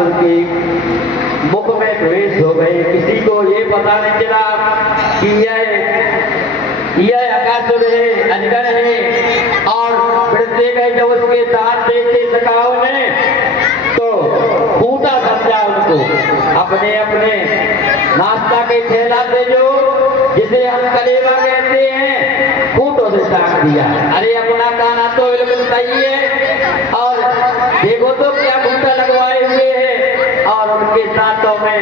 बकासुर के मुख में प्रवेश हो गए। किसी को ये पता नहीं चला कि यह अकासुर है, अजगर है। और बढ़ते गए जब उसके दांत देखे सकाओ ने तो फूटा समझा उनको, अपने अपने नाश्ता के ठेला से जो जिसे हम कलेवा कहते हैं फूटों से टांग दिया। अरे अपना खाना तो बिल्कुल सही है और देखो तो क्या फूटा लगवाए हुए हैं और उनके दांतों में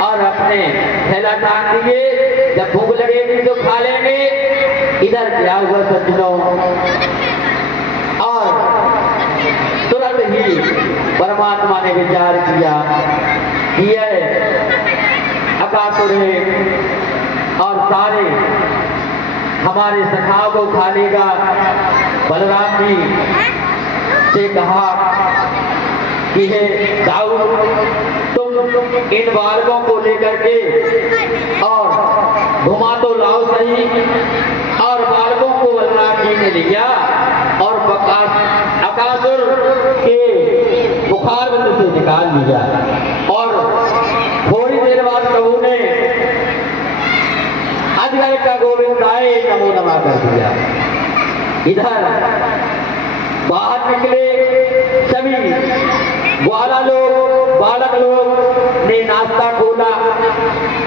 और अपने ठेला टांग दिए। जब भूख लगेगी तो खा लेंगे। इधर क्या हुआ सज्जनों, और तुरंत ही परमात्मा ने विचार किया कि यह अकासुर है और सारे हमारे सखाओं को खा लेगा। बलराम जी से कहा कि हे दाऊद, तुम इन बालकों को लेकर के और घुमा तो लाओ सही। और बालकों को बलराम जी ने लिया और अकासुर के बुखार में से निकाल लिया। और थोड़ी देर बाद प्रभु ने अजगर का गोविंदाय नमो नमः कर दिया। इधर बाहर निकले सभी ग्वाला लोग, बालक लोग ने नाश्ता खोला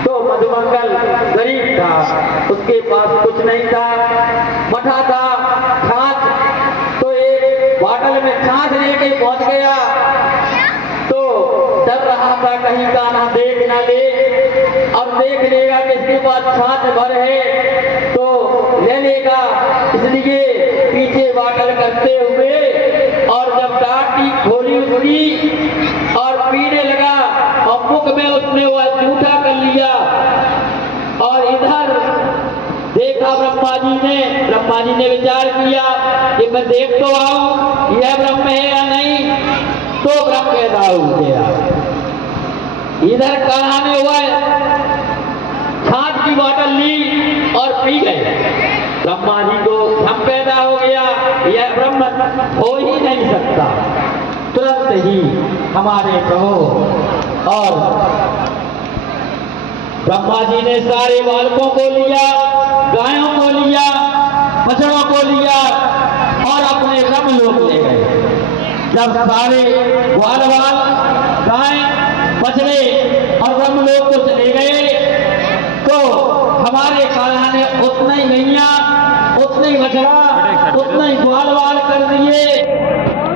तो मधुमंगल गरीब था, उसके पास कुछ नहीं था। मठा था छाछ, तो एक बॉटल में छाछ लेके पहुंच गया तो डर रहा था कहीं का ना देख ना ले। अब देख लेगा कि इसके पास छाछ भर है तो ले लेगा, इसलिए पीछे बॉटल करते हुए और जब डाटी खोली उसकी और पीने लगा और मुख में उसने वह जूठा कर लिया। और इधर देखा ब्रह्मा जी ने विचार किया कि मैं देख तो आऊं यह ब्रह्म है या नहीं। तो ब्रह्म पैदा हो गया। इधर कढ़ाने हुआ छाछ की बोतल ली और पी गए। ब्रह्मा जी को भ्रम पैदा हो गया, यह ब्रह्म हो ही नहीं सकता। तुरंत ही हमारे प्रभु और ब्रह्मा जी ने सारे बालकों को लिया, गायों को लिया, बछड़ों को लिया और अपने ब्रह्मलोक ले गए। जब सारे ग्वाल बाल गाय बछड़े और ब्रह्मलोक को चले गए तो हमारे कान्हा ने उतना ही गैया, उतना ही बछड़ा, उतना ही ग्वाल बाल कर दिए।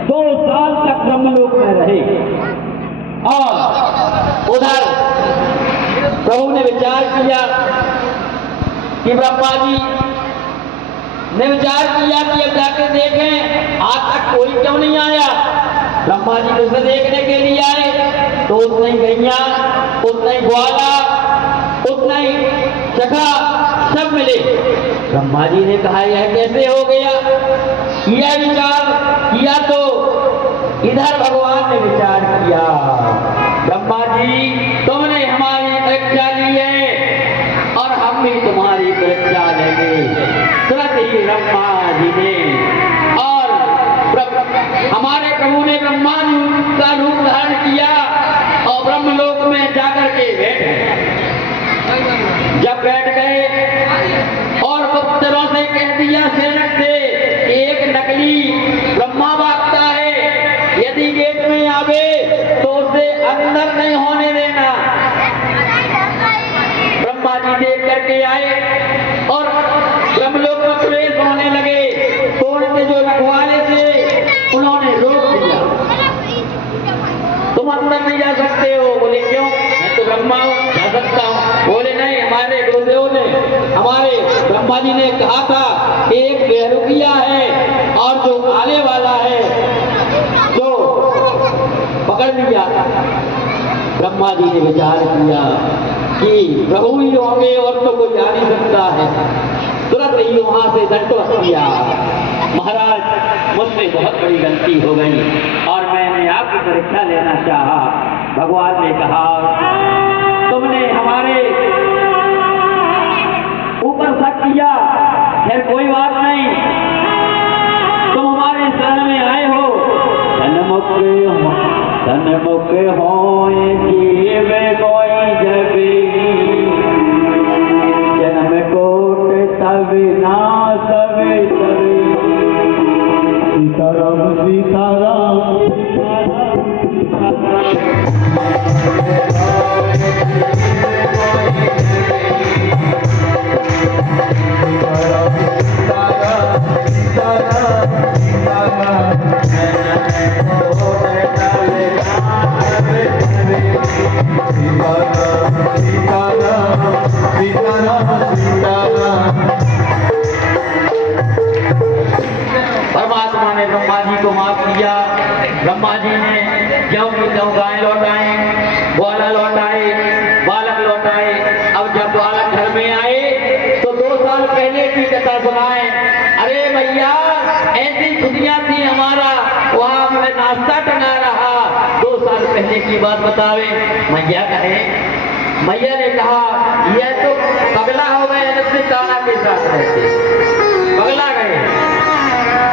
2 साल तक ब्रह्मलोक में रहे। और उधर प्रभु ने विचार किया कि ब्रह्मा जी ने विचार किया कि अब जाके देखें आज तक कोई क्यों नहीं आया। ब्रह्मा जी उसे देखने के लिए आए तो उतना ही गैया, उतना ही ग्वाला, उतना ही चखा सब मिले। ब्रह्मा जी ने कहा यह कैसे हो गया। यह विचार किया तो इधर भगवान ने विचार किया, ब्रह्मा जी तुमने हमारी परीक्षा ली है और हम भी तुम्हारी परीक्षा लेंगे। तुरंत ही ब्रह्मा जी ने और हमारे प्रभु ने ब्रह्मा जी का रूप धारण किया और ब्रह्मलोक में जाकर के बैठे। जब बैठ गए और गुप्तरों से कह दिया सेवक से एक नकली ब्रह्मा भागता है, यदि गेट में आवे तो उसे अंदर नहीं होने देना। ब्रह्मा जी देख करके आए और ब्रह्मलोक में प्रवेश होने लगे तो उनके जो रखवाले थे उन्होंने रोक दिया, तुम अंदर नहीं जा सकते हो। बोले क्यों, मैं तो ब्रह्मा हूं, जा सकता हूं। बोले नहीं, हमारे गुरुदेव ने, हमारे ब्रह्मा जी ने कहा था एक बेरुकिया है और जो आने वाला है जो पकड़ लिया। ब्रह्मा जी ने विचार किया कि प्रभु ही होंगे और तो कोई आ नहीं सकता है। तुरंत ही वहां से दंडवत किया, महाराज मुझसे बहुत बड़ी गलती हो गई और मैंने आपकी परीक्षा लेना चाहा। भगवान ने कहा तुमने हमारे ऊपर शक किया, फिर कोई बात नहीं, तुम हमारे शरण में आए हो, सन्मुख होए जीव कोई जबी जन्म कोट तब ना सवे सवे सीताराम सीताराम परमात्मा ने ब्रह्मा जी को माफ किया। ब्रह्मा जी ने ज्यों की त्यों गाय लौटाए, ग्वाला लौटाए, बालक लौटाए। अब जब बालक घर में आए तो 2 साल पहले की कथा सुनाए। अरे भैया ऐसी खुशियां थी हमारा, वहां हमें नाश्ता टंगा रहा। 2 साल पहले की बात बतावे। मैया कहे, मैया ने कहा यह तो पगला हो गए, अपने काना के साथ रहते पगला गए।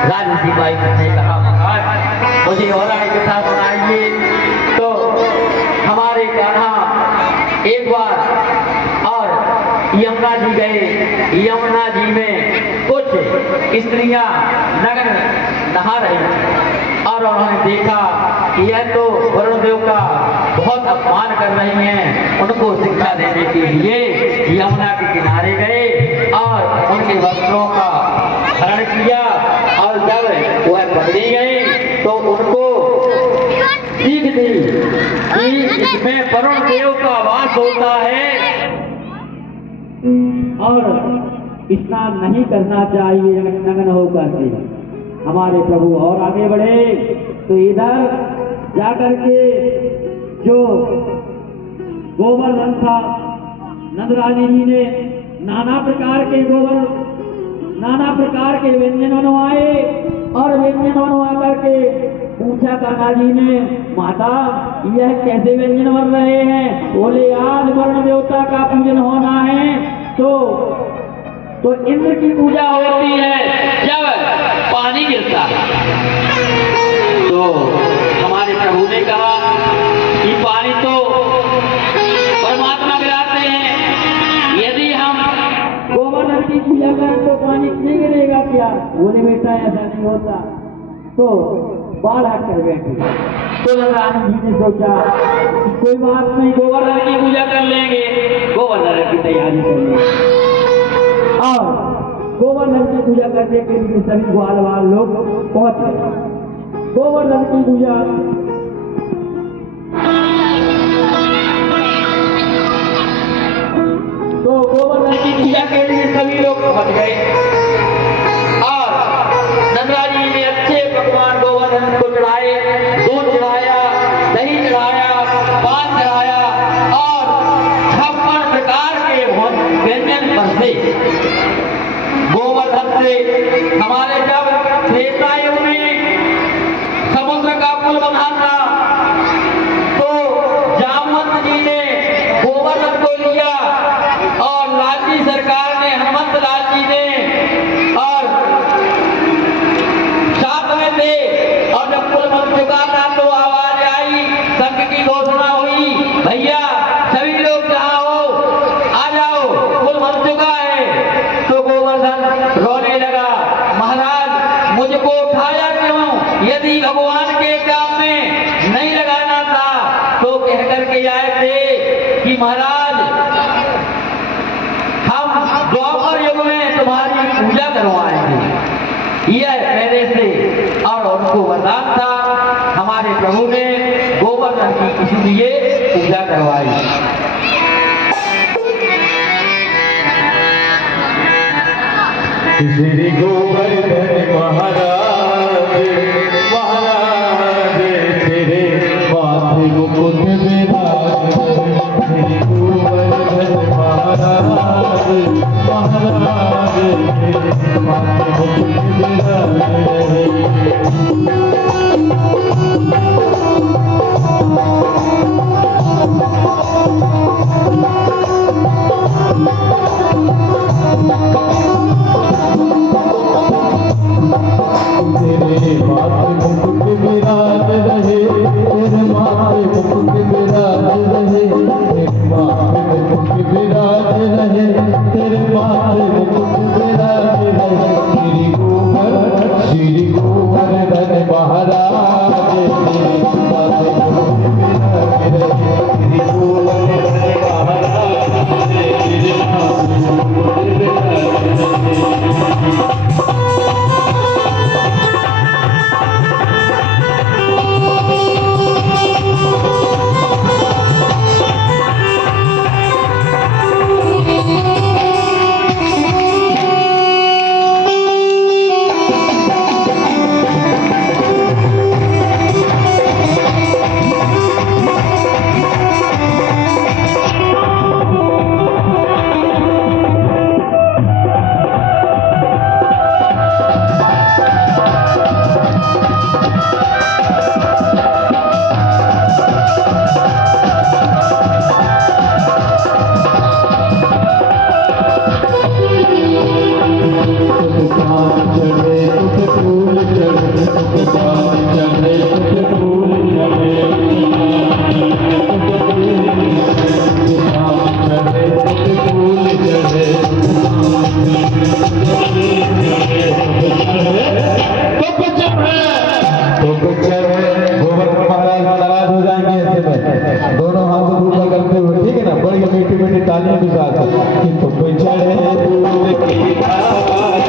राजसी बाई ने कहा महाराज मुझे और आगे कथा सुनाइए। तो हमारे कान्हा एक बार और यमुना जी गए। यमुना जी में कुछ स्त्रियां नग्न नहा रही और उन्होंने देखा कि यह तो वरुण देव का बहुत अपमान कर रही हैं। उनको शिक्षा देने के लिए यमुना के किनारे गए और उनके वस्त्रों का हरण किया और जब वह पकड़ी गई तो उनको सीख दी कि इसमें वरुण देव का वास होता है और स्नान नहीं करना चाहिए नग्न होकर के। हमारे प्रभु और आगे बढ़े तो इधर जाकर के जो गोवर्धन था, नंदरानी जी ने नाना प्रकार के व्यंजन बनवाए और व्यंजन बनवा करके पूछा कान्हा जी ने, माता यह कैसे व्यंजन बन रहे हैं? बोले आज वरुण देवता का पूजन होना है तो इंद्र की पूजा होती है जब पानी गिरता है। तो हमारे प्रभु ने कहा कि पानी तो परमात्मा गिराते हैं, यदि हम गोवर्धन की पूजा करें तो पानी नहीं गिरेगा क्या? बोले बेटा ऐसा नहीं होता। तो बाल हट कर बैठे। तो रानी जी ने सोचा कोई बात नहीं, गोवर्धन की पूजा कर लेंगे, गोवर्धन की तैयारी कर लेंगे। और गोवर्धन की पूजा करने के लिए सभी ग्वाल लोग पहुंच गए। गोवर्धन की पूजा तो गोवर्धन की पूजा के लिए सभी लोग पहुंच गए और नंदरानी ने अच्छे पकवान गोवर्धन को चढ़ाए। दूध चढ़ाया, दही चढ़ाया, पान चढ़ाया और 56 प्रकार के व्यंजन बरसे। गोवर्धन से हमारे जब त्रेता युग में समुद्र का पुल बना था तो जामवंत जी ने गोवर्धन को लिया और लालजी सरकार ने, हनुमंत लाल जी ने और साथ में थे। और जब पुल बन चुका था तो आवाज आई, संघ की घोषणा हुई, भैया सभी लोग जहां हो आ जाओ, पुल बन चुका है। तो गोवर्धन रोने लगा, महाराज मुझको उठाया क्यों? यदि भगवान के काम में नहीं लगाना था तो कह करके आए थे कि महाराज हम द्वापर युग में तुम्हारी पूजा करवाएंगे, यह पहले से। और उनको वरदान था, हमारे प्रभु ने गोवर्धन की इसलिए पूजा करवाई। श्री गोवर्धन महाराज महाराज तेरे माथे मुकुट विराज। श्री गोवर्धन महाराज महाराज तेरे माथे मुकुट विराज। तेरे माथे मुकुट विराज रहे, तेरे चांद चढ़े तो फूल चढ़े, चांद चढ़े तो फूल चढ़े, चांद चढ़े तो फूल चढ़े, तो चढ़े। गोवर्धन महाराज नाराज हो जाएंगे ऐसे में, दोनों हाथ ऊपर करते हुए, ठीक है ना, बड़ी मीठी मीठी तालियों के साथ कि तुम चढ़े दूध की आवाज़,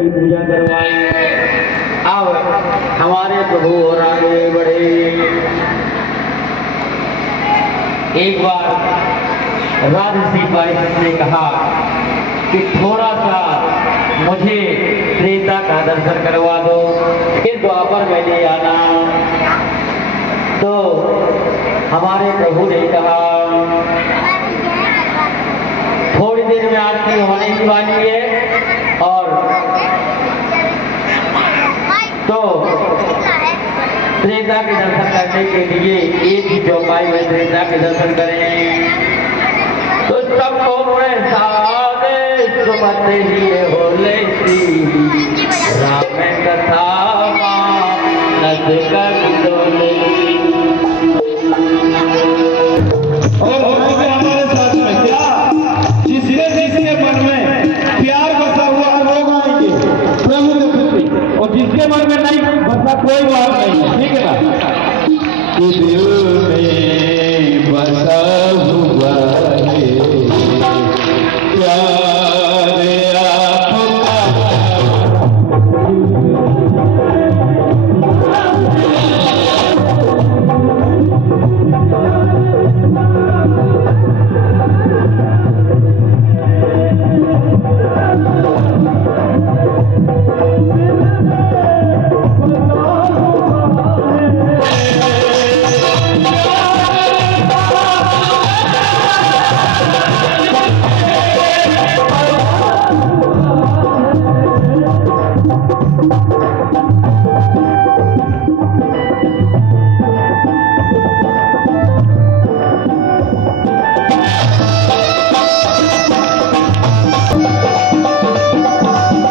की पूजा करवाई। अब हमारे प्रभु और आगे बढ़े। एक बार राजसी परिषद ने कहा कि थोड़ा सा मुझे त्रेता का दर्शन करवा दो, फिर द्वापर में ले आना। तो हमारे प्रभु ने कहा थोड़ी देर में आरती होने ही वाली है, और तो त्रेता के दर्शन करने के लिए एक ही चौपाई में त्रेता के दर्शन करें। तो सबको प्रसाद सुमत ही होले राम कथा मानस कर डोले। और होंगे हमारे साथ में क्या? जिसके जिसके मन में प्यार बसा हुआ लोग आएंगे प्रभु के प्रति, और जिसके मन में नहीं बसा कोई बात नहीं, ठीक है ना? कि दिल में बसा हुआ है प्यार आपका।